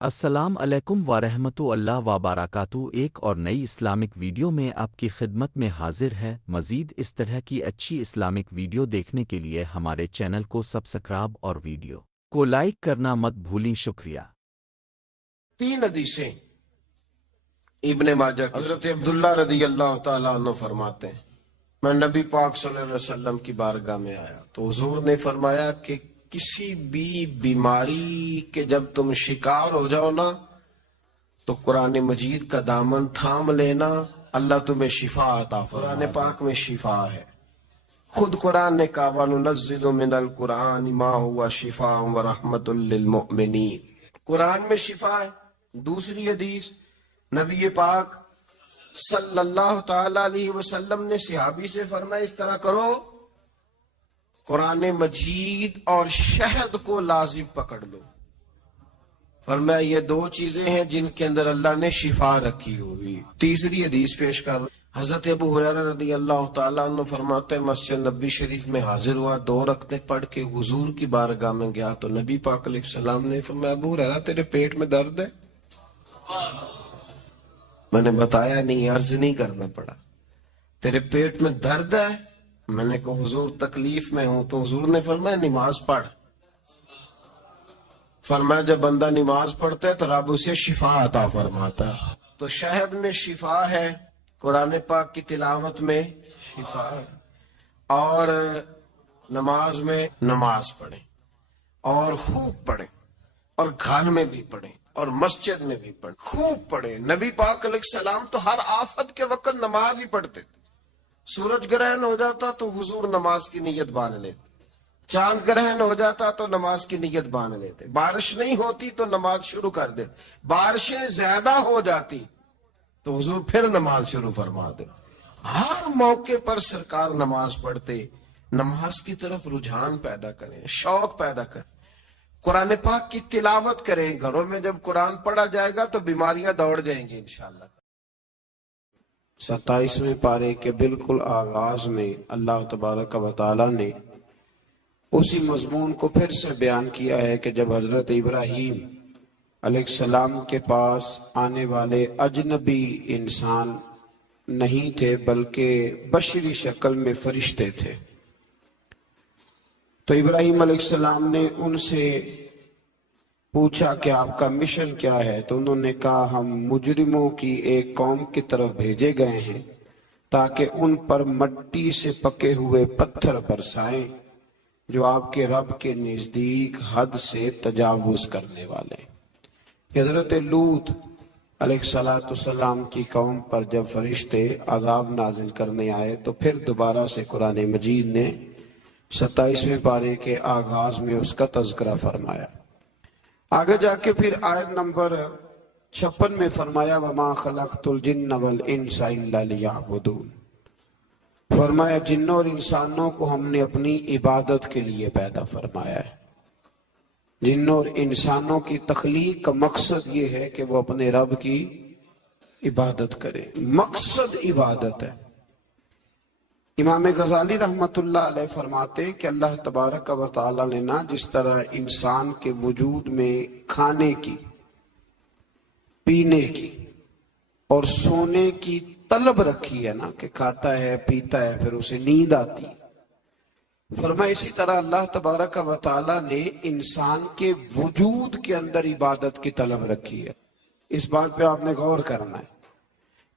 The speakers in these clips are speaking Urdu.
السلام علیکم ورحمۃ اللہ وبرکاتہ۔ ایک اور نئی اسلامک ویڈیو میں آپ کی خدمت میں حاضر ہے۔ مزید اس طرح کی اچھی اسلامک ویڈیو دیکھنے کے لیے ہمارے چینل کو سبسکرائب اور ویڈیو کو لائک کرنا مت بھولیں۔ شکریہ۔ 3 حدیثیں ابن ماجہ کی۔ حضرت عبداللہ رضی اللہ تعالیٰ عنہ فرماتے ہیں میں نبی پاک صلی اللہ علیہ وسلم کی بارگاہ میں آیا تو حضور نے فرمایا کہ کسی بھی بیماری کے جب تم شکار ہو جاؤ نا تو قرآن مجید کا دامن تھام لینا، اللہ تمہیں شفا عطا فرمائے۔ قرآن پاک میں شفا ہے، خود قرآن نے کہا وَنُنَزِّلُ مِنَ الْقُرْآنِ مَا هُوَ شِفَاءٌ وَرَحْمَةٌ لِّلْمُؤْمِنِينَ، قرآن میں شفا ہے۔ دوسری حدیث نبی پاک صلی اللہ تعالی علیہ وسلم نے صحابی سے فرمایا اس طرح کرو، قرآن مجید اور شہد کو لازم پکڑ لو۔ فرمایا یہ 2 چیزیں ہیں جن کے اندر اللہ نے شفا رکھی ہوئی۔ تیسری حدیث پیش کر حضرت ابو ہریرہ رضی اللہ تعالیٰ عنہ فرماتے ہیں مسجد نبی شریف میں حاضر ہوا، 2 رکعتیں پڑھ کے حضور کی بارگاہ میں گیا تو نبی پاک علیہ السلام نے فرمایا ابو ہریرہ تیرے پیٹ میں درد ہے؟ میں نے بتایا نہیں، عرض نہیں کرنا پڑا، تیرے پیٹ میں درد ہے؟ میں نے کہا حضور تکلیف میں ہوں، تو حضور نے فرمایا نماز پڑھ۔ فرمایا جب بندہ نماز پڑھتا ہے تو رب اسے شفا عطا فرماتا ہے۔ تو شہد میں شفا ہے، قرآن پاک کی تلاوت میں شفا ہے، اور نماز میں نماز پڑھیں اور خوب پڑھیں، اور گھر میں بھی پڑھیں اور مسجد میں بھی پڑھیں، خوب پڑھیں۔ نبی پاک علیہ السلام تو ہر آفت کے وقت نماز ہی پڑھتے تھے۔ سورج گرہن ہو جاتا تو حضور نماز کی نیت باندھ لیتے، چاند گرہن ہو جاتا تو نماز کی نیت باندھ لیتے، بارش نہیں ہوتی تو نماز شروع کر دیتے، بارشیں زیادہ ہو جاتی تو حضور پھر نماز شروع فرما دے۔ ہر موقع پر سرکار نماز پڑھتے، نماز کی طرف رجحان پیدا کریں، شوق پیدا کریں، قرآن پاک کی تلاوت کریں۔ گھروں میں جب قرآن پڑھا جائے گا تو بیماریاں دوڑ جائیں گی انشاءاللہ۔ 27ویں پارے کے بالکل آغاز میں اللہ تبارک و تعالی نے اسی مضمون کو پھر سے بیان کیا ہے کہ جب حضرت ابراہیم علیہ السلام کے پاس آنے والے اجنبی انسان نہیں تھے بلکہ بشری شکل میں فرشتے تھے، تو ابراہیم علیہ السلام نے ان سے پوچھا کہ آپ کا مشن کیا ہے؟ تو انہوں نے کہا ہم مجرموں کی ایک قوم کی طرف بھیجے گئے ہیں تاکہ ان پر مٹی سے پکے ہوئے پتھر برسائیں جو آپ کے رب کے نزدیک حد سے تجاوز کرنے والے۔ حضرت لوط علیہ السلام کی قوم پر جب فرشتے عذاب نازل کرنے آئے تو پھر دوبارہ سے قرآن مجید نے 27ویں پارے کے آغاز میں اس کا تذکرہ فرمایا۔ آگے جا کے پھر آیت نمبر 56 میں فرمایا وَمَا خَلَقْتُ الْجِنَّ وَالْإِنسَ إِلَّا لِيَعْبُدُونَ، فرمایا جنوں اور انسانوں کو ہم نے اپنی عبادت کے لیے پیدا فرمایا ہے۔ جنوں اور انسانوں کی تخلیق کا مقصد یہ ہے کہ وہ اپنے رب کی عبادت کریں، مقصد عبادت ہے۔ امام غزالی رحمت اللہ علیہ فرماتے کہ اللہ تبارک و تعالی نے نا جس طرح انسان کے وجود میں کھانے کی، پینے کی اور سونے کی طلب رکھی ہے نا، کہ کھاتا ہے پیتا ہے پھر اسے نیند آتی ہے، فرمایا اسی طرح اللہ تبارک و تعالی نے انسان کے وجود کے اندر عبادت کی طلب رکھی ہے۔ اس بات پہ آپ نے غور کرنا ہے،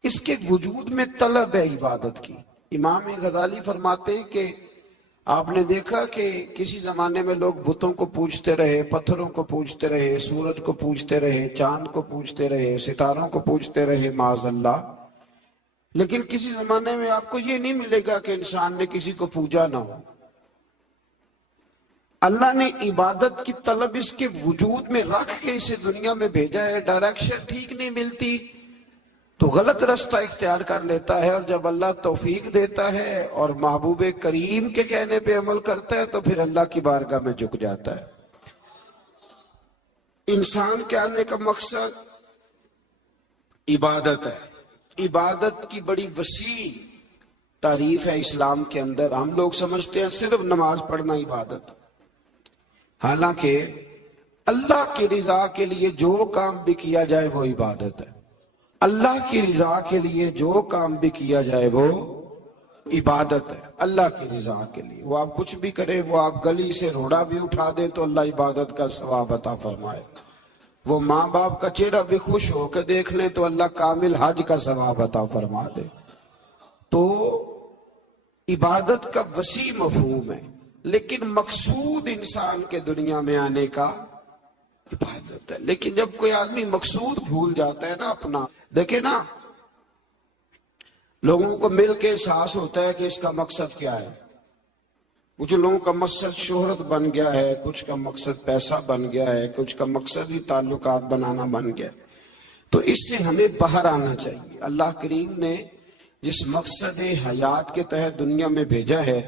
اس کے وجود میں طلب ہے عبادت کی۔ امام غزالی فرماتے ہیں کہ آپ نے دیکھا کہ کسی زمانے میں لوگ بتوں کو پوجتے رہے، پتھروں کو پوجتے رہے، سورج کو پوجتے رہے، چاند کو پوجتے رہے، ستاروں کو پوجتے رہے معاذ اللہ، لیکن کسی زمانے میں آپ کو یہ نہیں ملے گا کہ انسان نے کسی کو پوجا نہ ہو۔ اللہ نے عبادت کی طلب اس کے وجود میں رکھ کے اسے دنیا میں بھیجا ہے۔ ڈائریکشن ٹھیک نہیں ملتی تو غلط رستہ اختیار کر لیتا ہے، اور جب اللہ توفیق دیتا ہے اور محبوب کریم کے کہنے پہ عمل کرتا ہے تو پھر اللہ کی بارگاہ میں جھک جاتا ہے۔ انسان کے آنے کا مقصد عبادت ہے۔ عبادت کی بڑی وسیع تعریف ہے اسلام کے اندر۔ ہم لوگ سمجھتے ہیں صرف نماز پڑھنا عبادت، حالانکہ اللہ کی رضا کے لیے جو کام بھی کیا جائے وہ عبادت ہے. اللہ کی رضا کے لیے جو کام بھی کیا جائے وہ عبادت ہے. اللہ کی رضا کے لیے وہ آپ کچھ بھی کرے، وہ آپ گلی سے روڑا بھی اٹھا دیں تو اللہ عبادت کا ثواب عطا فرمائے. وہ ماں باپ کا چہرہ بھی خوش ہو کے دیکھ لیں تو اللہ کامل حج کا ثواب عطا فرما دے. تو عبادت کا وسیع مفہوم ہے، لیکن مقصود انسان کے دنیا میں آنے کا عبادت ہے. لیکن جب کوئی آدمی مقصود بھول جاتا ہے نا اپنا، دیکھیں نا لوگوں کو مل کے احساس ہوتا ہے کہ اس کا مقصد کیا ہے. کچھ لوگوں کا مقصد شہرت بن گیا ہے، کچھ کا مقصد پیسہ بن گیا ہے، کچھ کا مقصد ہی تعلقات بنانا بن گیا ہے. تو اس سے ہمیں باہر آنا چاہیے. اللہ کریم نے جس مقصد حیات کے تحت دنیا میں بھیجا ہے،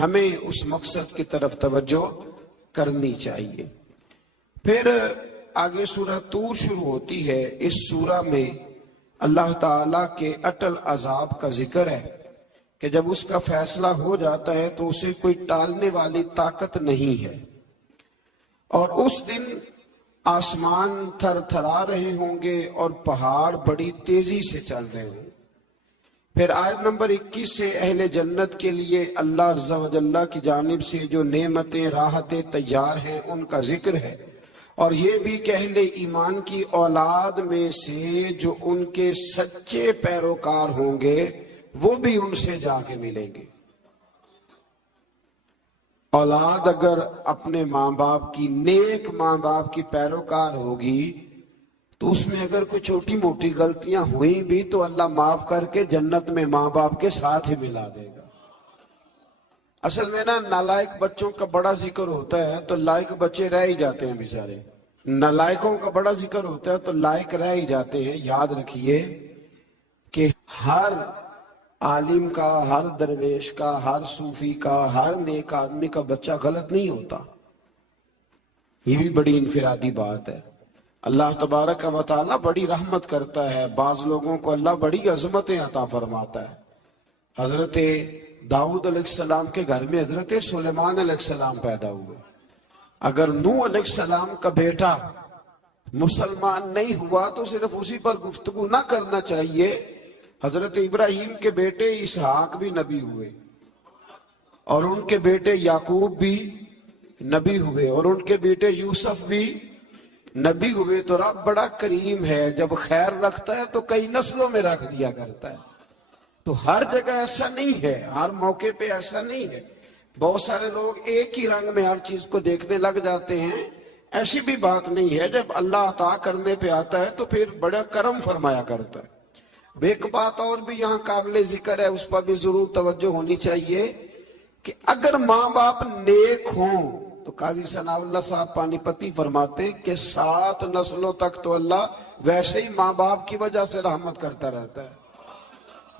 ہمیں اس مقصد کی طرف توجہ کرنی چاہیے. پھر آگے سورہ طور شروع ہوتی ہے. اس سورہ میں اللہ تعالیٰ کے اٹل عذاب کا ذکر ہے کہ جب اس کا فیصلہ ہو جاتا ہے تو اسے کوئی ٹالنے والی طاقت نہیں ہے، اور اس دن آسمان تھر تھرا رہے ہوں گے اور پہاڑ بڑی تیزی سے چل رہے ہوں. پھر آیت نمبر 21 سے اہل جنت کے لیے اللہ عز و جل کی جانب سے جو نعمتیں راحتیں تیار ہیں ان کا ذکر ہے، اور یہ بھی کہ اہل ایمان کی اولاد میں سے جو ان کے سچے پیروکار ہوں گے وہ بھی ان سے جا کے ملیں گے. اولاد اگر اپنے ماں باپ کی، نیک ماں باپ کی پیروکار ہوگی تو اس میں اگر کوئی چھوٹی موٹی غلطیاں ہوئیں بھی تو اللہ معاف کر کے جنت میں ماں باپ کے ساتھ ہی ملا دے گا. اصل میں نا نالائق بچوں کا بڑا ذکر ہوتا ہے تو لائق بچے رہ ہی جاتے ہیں بیچارے. نالائقوں کا بڑا ذکر ہوتا ہے تو لائق رہ ہی جاتے ہیں. یاد رکھیے کہ ہر عالم کا، ہر درویش کا، ہر صوفی کا، ہر نیک آدمی کا بچہ غلط نہیں ہوتا. یہ بھی بڑی انفرادی بات ہے. اللہ تبارک و تعالیٰ بڑی رحمت کرتا ہے. بعض لوگوں کو اللہ بڑی عظمتیں عطا فرماتا ہے. حضرت داؤد علیہ السلام کے گھر میں حضرت سلیمان علیہ السلام پیدا ہوئے. اگر نوح علیہ السلام کا بیٹا مسلمان نہیں ہوا تو صرف اسی پر گفتگو نہ کرنا چاہیے. حضرت ابراہیم کے بیٹے اسحاق بھی نبی ہوئے، اور ان کے بیٹے یعقوب بھی نبی ہوئے، اور ان کے بیٹے یوسف بھی نبی ہوئے. تو رب بڑا کریم ہے، جب خیر رکھتا ہے تو کئی نسلوں میں رکھ دیا کرتا ہے. تو ہر جگہ ایسا نہیں ہے، ہر موقع پہ ایسا نہیں ہے. بہت سارے لوگ ایک ہی رنگ میں ہر چیز کو دیکھنے لگ جاتے ہیں. ایسی بھی بات نہیں ہے. جب اللہ عطا کرنے پہ آتا ہے تو پھر بڑا کرم فرمایا کرتا ہے. ایک بات اور بھی یہاں قابل ذکر ہے، اس پر بھی ضرور توجہ ہونی چاہیے کہ اگر ماں باپ نیک ہوں تو قاضی ثناء اللہ صاحب پانی پتی فرماتے کہ 7 نسلوں تک تو اللہ ویسے ہی ماں باپ کی وجہ سے رحمت کرتا رہتا ہے.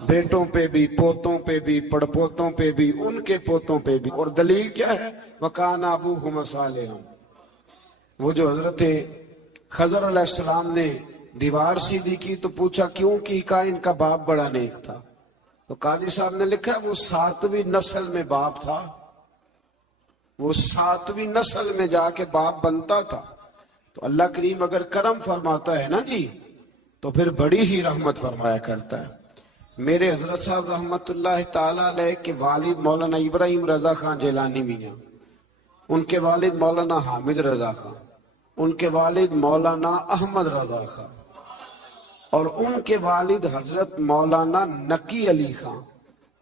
بیٹوں پہ بھی، پوتوں پہ بھی، پڑپوتوں پہ بھی، ان کے پوتوں پہ بھی. اور دلیل کیا ہے؟ وَكَانَ أَبُوهُمَا صَالِحًا. وہ جو حضرت خضر علیہ السلام نے دیوار سیدھی کی تو پوچھا کیوں کی؟ کہا ان کا باپ بڑا نیک تھا. تو قاضی صاحب نے لکھا وہ 7ویں نسل میں باپ تھا، وہ 7ویں نسل میں جا کے باپ بنتا تھا. تو اللہ کریم اگر کرم فرماتا ہے نا جی تو پھر بڑی ہی رحمت فرمایا کرتا ہے. میرے حضرت صاحب رحمت اللہ تعالی علیہ کے والد مولانا ابراہیم رضا خان جیلانی میاں، ان کے والد مولانا حامد رضا خان، ان کے والد مولانا احمد رضا خان، اور ان کے والد حضرت مولانا نقی علی خان،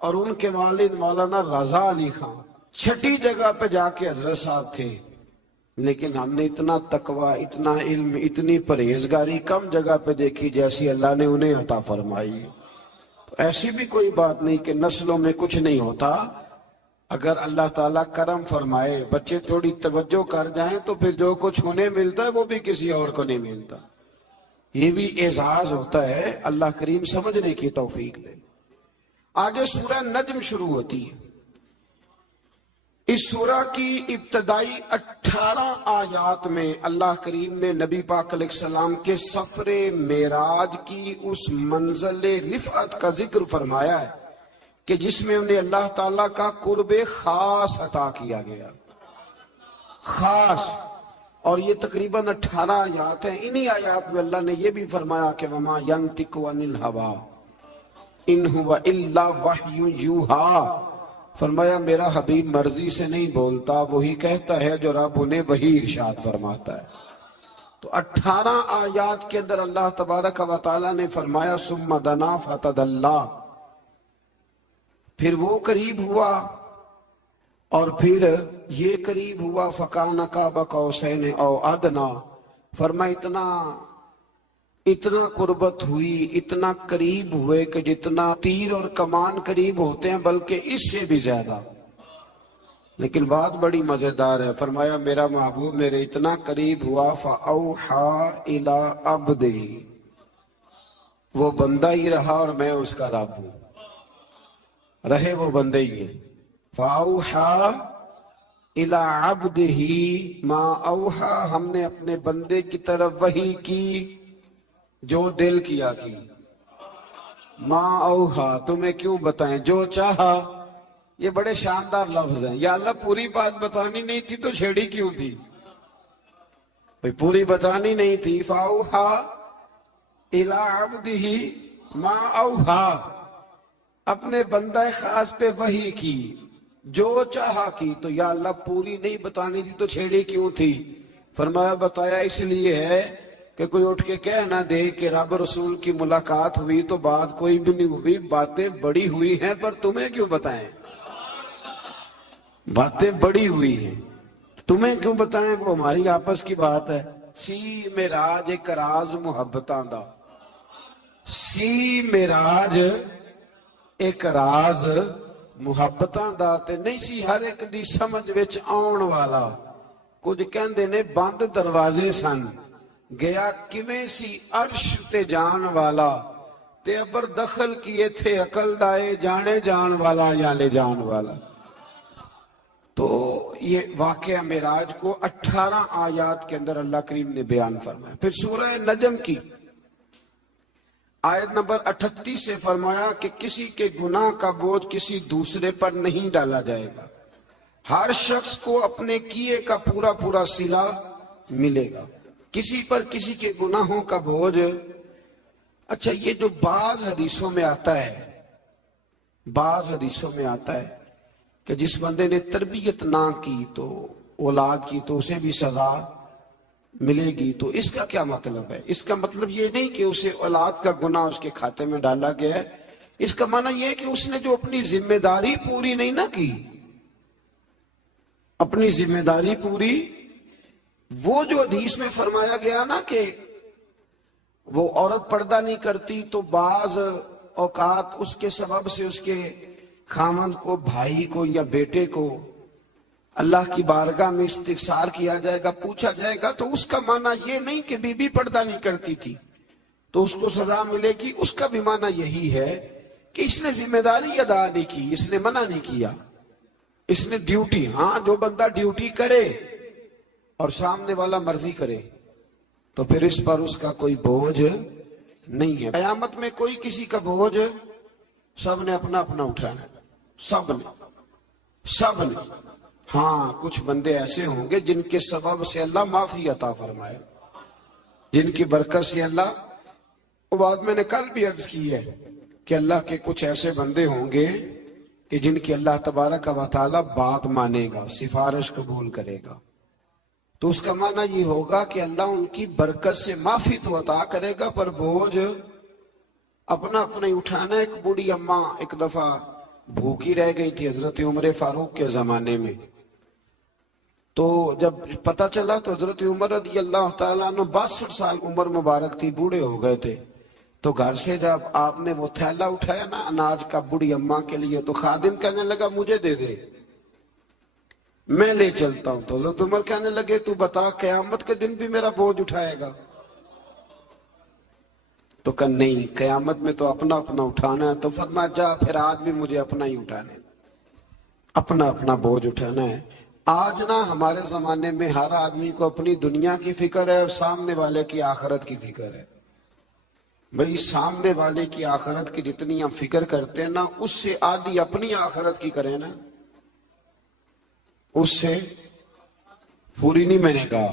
اور ان کے والد مولانا رضا علی خان. 6ٹھی جگہ پہ جا کے حضرت صاحب تھے. لیکن ہم نے اتنا تقوی، اتنا علم، اتنی پرہیزگاری کم جگہ پہ دیکھی جیسی اللہ نے انہیں عطا فرمائی. ایسی بھی کوئی بات نہیں کہ نسلوں میں کچھ نہیں ہوتا. اگر اللہ تعالیٰ کرم فرمائے، بچے تھوڑی توجہ کر جائیں تو پھر جو کچھ انہیں ملتا ہے وہ بھی کسی اور کو نہیں ملتا. یہ بھی اعزاز ہوتا ہے. اللہ کریم سمجھنے کی توفیق دے. آگے سورہ نجم شروع ہوتی ہے. اس سورہ کی ابتدائی 18 آیات میں اللہ کریم نے نبی پاک علیہ السلام کے سفر معراج کی اس منزل رفعت کا ذکر فرمایا ہے کہ جس میں انہیں اللہ تعالیٰ کا قرب خاص عطا کیا گیا. خاص اور یہ تقریباً 18 آیات ہیں. انہی آیات میں اللہ نے یہ بھی فرمایا کہ وما ینطق عن الہوا ان ہوا الا وحی یوحا. فرمایا میرا حبیب مرضی سے نہیں بولتا، وہی کہتا ہے جو رب انہیں وہی ارشاد فرماتا ہے. تو 18 آیات کے اندر اللہ تبارک و تعالی نے فرمایا ثم دنا فتدلی، پھر وہ قریب ہوا اور پھر یہ قریب ہوا فکان قاب قوسین او ادنا. فرمایا اتنا قربت ہوئی، اتنا قریب ہوئے کہ جتنا تیر اور کمان قریب ہوتے ہیں بلکہ اس سے بھی زیادہ. لیکن بات بڑی مزیدار ہے. فرمایا میرا محبوب میرے اتنا قریب ہوا فَأَوْحَى إِلَىٰ عَبْدِهِ، وہ بندہ ہی رہا اور میں اس کا رب ہوں. رہے وہ بندے ہی ہیں. فَأَوْحَى إِلَىٰ عَبْدِهِ مَا أَوْحَى، ہم نے اپنے بندے کی طرف وحی کی جو دل کیا کی. ما اوہا، تمہیں کیوں بتائیں، جو چاہا. یہ بڑے شاندار لفظ ہیں. یا اللہ پوری بات بتانی نہیں تھی تو چھیڑی کیوں تھی؟ بھئی پوری بتانی نہیں تھی. فاوہا الی عبدہ ما اوہا، اپنے بندہ خاص پہ وحی کی جو چاہا کی. تو یا اللہ پوری نہیں بتانی تھی تو چھیڑی کیوں تھی؟ فرمایا بتایا اس لیے ہے کہ کوئی اٹھ کے کہہ نہ دے کہ رب رسول کی ملاقات ہوئی تو بات کوئی بھی نہیں ہوئی، باتیں بڑی ہوئی ہیں پر تمہیں کیوں بتائیں؟ باتیں بڑی ہوئی ہیں تمہیں کیوں بتائیں؟ وہ ہماری آپس کی بات ہے. سی معراج ایک راز محبتاں دا، سی معراج ایک راز محبتاں دا تے نہیں سی ہر ایک دی سمجھ وچ آن والا. کچھ کہندے نے بند دروازے سن، گیا کیویں سی عرش تے جان والا، تے ابر دخل کیے تھے عقل دائے جانے جان والا یا لے جان والا. تو یہ واقعہ معراج کو 18 آیات کے اندر اللہ کریم نے بیان فرمایا. پھر سورہ نجم کی آیت نمبر 38 سے فرمایا کہ کسی کے گناہ کا بوجھ کسی دوسرے پر نہیں ڈالا جائے گا، ہر شخص کو اپنے کیے کا پورا پورا صلہ ملے گا. کسی پر کسی کے گناہوں کا بوجھ. اچھا یہ جو بعض حدیثوں میں آتا ہے، بعض حدیثوں میں آتا ہے کہ جس بندے نے تربیت نہ کی تو اولاد کی تو اسے بھی سزا ملے گی. تو اس کا کیا مطلب ہے؟ اس کا مطلب یہ نہیں کہ اسے اولاد کا گناہ اس کے کھاتے میں ڈالا گیا ہے. اس کا معنی یہ ہے کہ اس نے جو اپنی ذمہ داری پوری نہیں نہ کی، اپنی ذمہ داری پوری، وہ جو حدیث میں فرمایا گیا نا کہ وہ عورت پردہ نہیں کرتی تو بعض اوقات اس کے سبب سے اس کے خامند کو، بھائی کو یا بیٹے کو اللہ کی بارگاہ میں استفسار کیا جائے گا، پوچھا جائے گا. تو اس کا معنی یہ نہیں کہ بی بی پردہ نہیں کرتی تھی تو اس کو سزا ملے گی. اس کا بھی معنی یہی ہے کہ اس نے ذمہ داری ادا نہیں کی، اس نے منع نہیں کیا، اس نے ڈیوٹی. ہاں جو بندہ ڈیوٹی کرے اور سامنے والا مرضی کرے تو پھر اس پر اس کا کوئی بوجھ نہیں ہے. قیامت میں کوئی کسی کا بوجھ، سب نے اپنا اپنا اٹھانا، سب نے. ہاں کچھ بندے ایسے ہوں گے جن کے سبب سے اللہ معافی عطا فرمائے، جن کی برکت سے اللہ. وہ بات میں نے کل بھی عرض کی ہے کہ اللہ کے کچھ ایسے بندے ہوں گے کہ جن کی اللہ تبارک و تعالی بات مانے گا، سفارش قبول کرے گا. تو اس کا معنی یہ ہوگا کہ اللہ ان کی برکت سے معافی تو عطا کرے گا پر بوجھ اپنا اپنا ہی اٹھانا. ایک بوڑھی اماں ایک دفعہ بھوکی رہ گئی تھی حضرت عمر فاروق کے زمانے میں. تو جب پتہ چلا تو حضرت عمر رضی اللہ تعالیٰ عنہ 62 سال عمر مبارک تھی، بوڑھے ہو گئے تھے. تو گھر سے جب آپ نے وہ تھیلا اٹھایا نا اناج کا بوڑھی اماں کے لیے تو خادم کہنے لگا مجھے دے دے، میں لے چلتا ہوں. تو حضرت عمر کہنے لگے تو بتا قیامت کے دن بھی میرا بوجھ اٹھائے گا؟ تو کہ نہیں، قیامت میں تو اپنا اپنا اٹھانا ہے. تو فرمایا جا پھر آج بھی مجھے اپنا ہی اٹھانا ہے، اپنا اپنا بوجھ اٹھانا ہے. آج نا ہمارے زمانے میں ہر آدمی کو اپنی دنیا کی فکر ہے اور سامنے والے کی آخرت کی فکر ہے. بھئی سامنے والے کی آخرت کی جتنی ہم فکر کرتے ہیں نا اس سے آدھی اپنی آخرت کی کریں نا، اس سے پوری نہیں. میں نے کہا